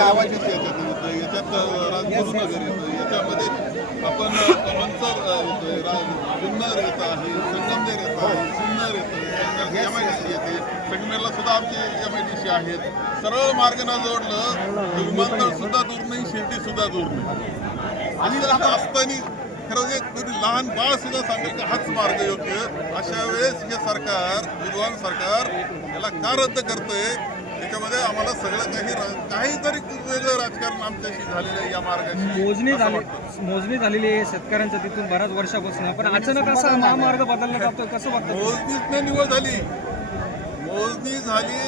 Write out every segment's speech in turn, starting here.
आवाज येतो, याच्यात राजगुरुनगर येतं, याच्यामध्ये आपण मंचर जुन्नर येत आहे, संगमनेर येत आहे, जुन्नर येतं, MIDC येते, संगमेरला सुद्धा आमचे MIDC आहेत. सरळ मार्गाने जोडलं विमानतळ सुद्धा दूर नाही, शिर्डी सुद्धा दूर नाही. आणि असताना खरं म्हणजे कोणी लहान बाळ सुद्धा सांगेल की हाच मार्ग योग्य. अशा वेळेस हे सरकार, विद्वान सरकार याला का रद्द करतंय? त्याच्यामध्ये आम्हाला सगळं काहीतरी वेगळं राजकारण आमच्याशी झालेलं आहे. या मार्गाची मोजणी झालेली आहे शेतकऱ्यांच्या तिथून बऱ्याच वर्षापासून, पण अचानक असा महामार्ग बदलला जातो, कसं वाटतं? मोजणीच नाही निवड झाली, मोजणी झाली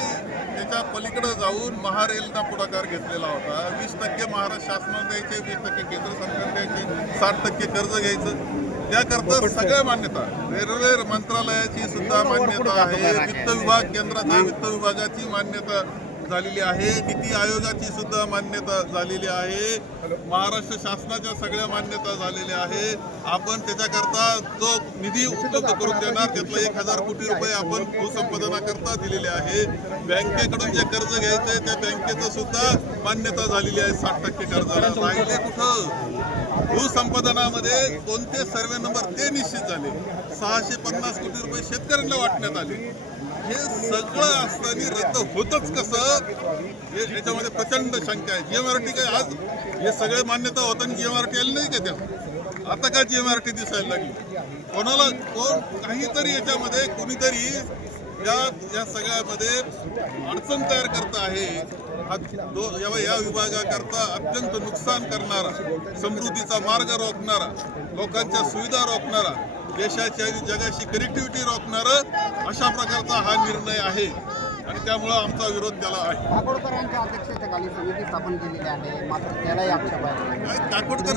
त्याच्या पलीकडे जाऊन महारेलचा पुढाकार घेतलेला होता. 20% महाराष्ट्र शासनाने द्यायचे, 20% केंद्र सरकार द्यायचे, 60% कर्ज घ्यायचं. त्याकरता सगळ्या मान्यता, रेल्वे मंत्रालयाची सुद्धा मान्यता आहे, वित्त विभाग केंद्राच्या वित्त विभागाची मान्यता झालेली आहे, नीती आयोगाची सुद्धा मान्यता झालेली आहे, महाराष्ट्र शासनाच्या सगळ्या मान्यता झालेल्या आहे. आपण त्याच्याकरता जो निधी उपलब्ध करून देणार त्यातला 1000 कोटी रुपये आपण भूसंपादनाकरता दिलेले आहे. बँकेकडून जे कर्ज घ्यायचंय त्या बँकेचं सुद्धा मान्यता झालेली आहे. 60% कर्जाला राहिले कुठं? भूसंपादनामध्ये कोणते सर्वे नंबर ते निश्चित झाले. 650 कोटी रुपये शेतकऱ्यांना वाटण्यात आले. हे सगळं असताना रद्द होतच कसं? याच्यामध्ये प्रचंड शंका आहे. GMRT काय आज हे सगळे मान्यता होताना GMRT आली नाही का? त्या आता का GMRT दिसायला लागली? कोणाला कोण काहीतरी याच्यामध्ये कुणीतरी या सगळ्यामध्ये अडचण तयार करत आहे. या विभागाकरता अत्यंत नुकसान करणारा, समृद्धीचा मार्ग रोखणारा, लोकांच्या सुविधा रोखणारा, देशाची आणि जगाशी कनेक्टिव्हिटी रोखणारा अशा प्रकारचा हा निर्णय आहे आणि त्यामुळं आमचा विरोध त्याला आहे. काकोडकरांच्या अध्यक्षतेखाली समिती स्थापन केलेली आहे, मात्र त्यालाही आक्षेप आहे. काकोडकर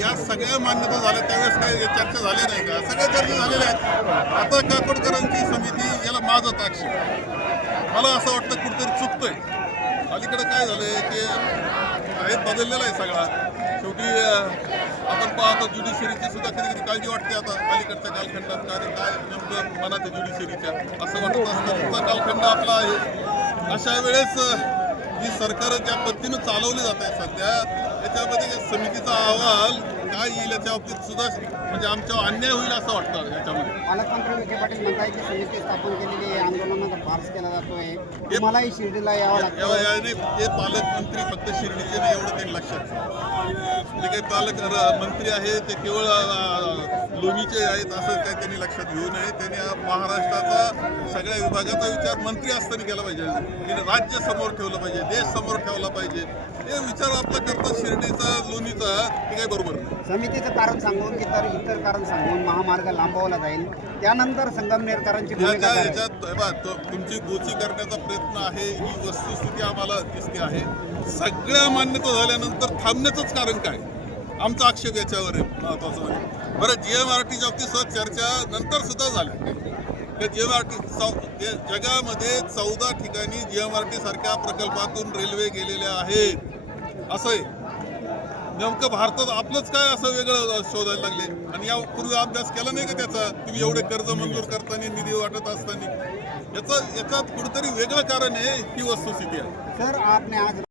या सगळ्या मान्यता झाल्या त्यावेळेस काय चर्चा झाल्या नाही का? सगळ्या चर्चा झालेल्या आहेत. आता काकोडकरांची समिती याला माझाच आक्षेप. मला असं वाटतं कुठेतरी चुकतंय. अलीकडे काय झालंय की हे बदललेला आहे सगळा. शेवटी आपण पाहतो ज्युडिशरीची सुद्धा कधी कधी काळजी वाटते आता अलीकडच्या कालखंडात. काय नेमकं मनात ज्युडिशरीच्या असं वाटत असतं तुमचा कालखंड आपला आहे. अशा वेळेस जी सरकार ज्या पद्धतीनं चालवली जात आहे सध्या, याच्यामध्ये समितीचा अहवाल काय येईल याच्या बाबतीत सुद्धा म्हणजे आमच्यावर अन्याय होईल असं वाटतं. याच्यामध्ये पालकमंत्री विखे पाटील म्हणताय की समिती स्थापन केलेली आहे, आंदोलनाचा फार्स केला जातोय, तुम्हालाही शिर्डीला यावं लागतं. ते पालकमंत्री फक्त शिर्डीचे नाही एवढं त्यांनी लक्षात ठेवा. जे काही पालक मंत्री आहे ते केवळ लोणीचे आहेत असं काही त्यांनी लक्षात घेऊ नये. त्यांनी महाराष्ट्राचा सगळ्या विभागाचा विचार मंत्री असताना केला पाहिजे. तिने राज्य समोर ठेवलं पाहिजे, देश समोर ठेवला पाहिजे. हे विचार आपला करता शिर्डीचा लोणीचा हे काही बरोबर नाही. समितीचं कारण सांगून इतर कारण सांगून महामार्ग लांबवला जाईल, त्यानंतर संगमनेरकरांची याच्यात तुमची गोची करण्याचा प्रयत्न आहे. ही वस्तुस्थिती आम्हाला दिसते आहे. सगळ्या मान्यता झाल्यानंतर थांबण्याचंच कारण काय? आमचा आक्षेप याच्यावर आहे महत्वाचं म्हणजे. बरं, GMRTच्या बाबतीत सुद्धा चर्चा नंतर सुद्धा झाल्या. GMRT जगामध्ये 14 ठिकाणी GMRT सारख्या प्रकल्पातून रेल्वे गेलेल्या आहेत. असं आहे. नेमकं भारतात आपलंच काय असं वेगळं शोधायला लागले? आणि यापूर्वी अभ्यास केला नाही का त्याचा? तुम्ही एवढे कर्ज मंजूर करताना, निधी वाटत असताना याच्यात कुठेतरी वेगळं कारण आहे ही वस्तुस्थिती आहे. सर आपने आज